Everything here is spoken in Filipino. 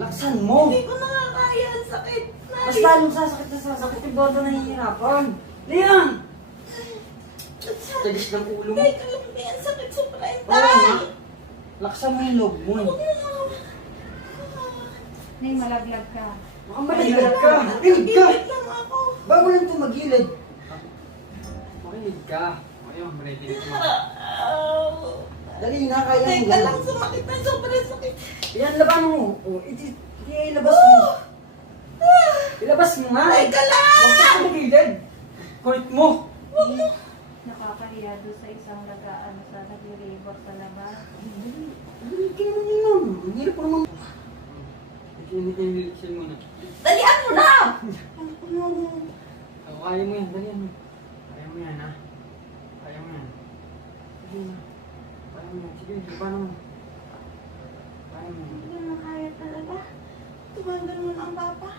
Laksan mo. Hindi ko nakakaya. Ang sakit. Mas lalong sasakit na sasakit yung boto na hihirapan. Liam! Tagis ng ulo mo. Tay, kalami. Ang sakit sobra yung Oo nga. tay. Laksan mo yung loob mo. Nay, malaglag ka. Baka maligad ka. Makinig ka. Bibig lang ako. Bago lang tumagilid. Makinig ka. Ayun, ready na ito. Dali na, kaya mo. Teka lang, sumakit na sobrang sakit. Yan, laban mo. O, ilabas mo. Ilabas mo nga. Teka lang! Huwag ka tumagilid. Kulit mo. Nakakahiya doon sa isang lagaan sa nag-labor sa labas. Hindi ka naman yun. Ang hirap mo naman. Iliksin mo na. Dalian mo na! Kaya mo yan, dalihan mo. Kaya mo yan, ha? Kaya mo yan. Sige na. Kaya mo yan. Sige, paano mo? Kaya mo yan. Hindi ko na kaya talaga. Tumagal mo na ang papa.